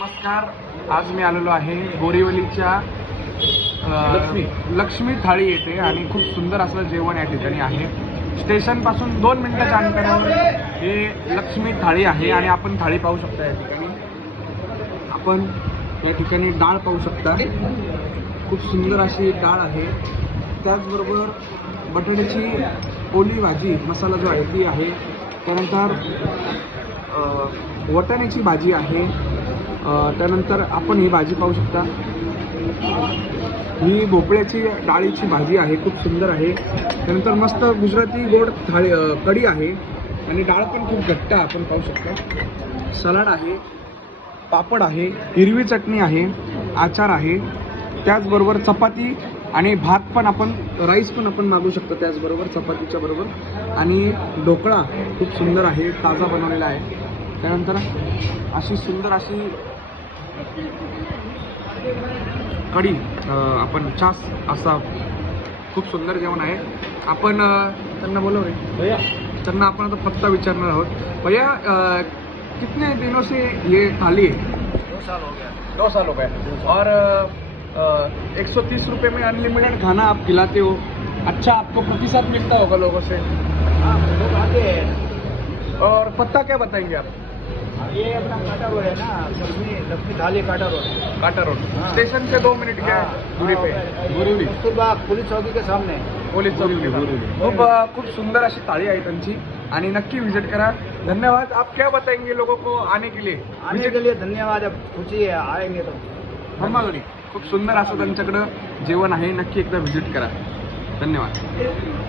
नमस्कार. आज मी आलेलो आहे बोरिवलीच्या लक्ष्मी. लक्ष्मी थाळी येते आणि खूप सुंदर असं जेवण या ठिकाणी आहे. स्टेशनपासून दोन मिनिटाच्या अंतरावर हे लक्ष्मी थाळी आहे आणि आपण थाळी पाहू शकता या ठिकाणी. आपण या ठिकाणी डाळ पाहू शकता. खूप सुंदर अशी डाळ आहे. त्याचबरोबर बटाट्याची ओली भाजी मसाला जो आहे ती आहे. त्यानंतर वटाण्याची भाजी आहे. त्यानंतर आपण ही भाजी पाहू शकता. ही भोपळ्याची डाळीची भाजी आहे खूप सुंदर आहे. त्यानंतर मस्त गुजराती गोड थाळी कढी आहे. आणि डाळ पण खूप घट्ट आहे, आपण पाहू शकतो. सलाड आहे पापड आहे हिरवी चटणी आहे आचार आहे. त्याचबरोबर चपाती आणि भात पण आपण राईस पण आपण मागू शकतो त्याचबरोबर चपातीच्या बरोबर. आणि ढोकळा खूप सुंदर आहे ताजा बनवलेला आहे. त्यानंतर अशी सुंदर अशी कढी अं, आपण छास असा खूप सुंदर जेवण आहे. आपण अं, त्यांना बोलव रे. भैया. त्यांना आपण आता पत्ता विचारणार आहोत. भैया अं, कितने दिनों से ये थाली है? दो साल हो गया. दो साल हो गए और एक सौ तीस रुपये में अनलिमिटेड खाना आप खिलाते हो. अच्छा आपको प्रतिशत मिलता होगा लोगों से. हाँ लोग आते हैं। और पत्ता क्या बताएँगे आप? ये अपना काटा रोड है ना लक्ष्मी लक्ष्मी थाली काटा रोड काटा रोड. हाँ। स्टेशन से दो मिनट के दूरी पे. बोरिवली कस्तूरबा पुलिस चौकी के सामने. पोलीस चौक. खूप खूप सुंदर अशी थाळी आहे त्यांची आणि नक्की विजिट करा. धन्यवाद. आप क्या बताएंगे लोगों को आने के लिए? आने के लिए धन्यवाद. अब खुशी है आएंगे तो. अंबागडी खूप सुंदर असं त्यांच्याकडं जेवण आहे. नक्की एकदा व्हिजिट करा. धन्यवाद.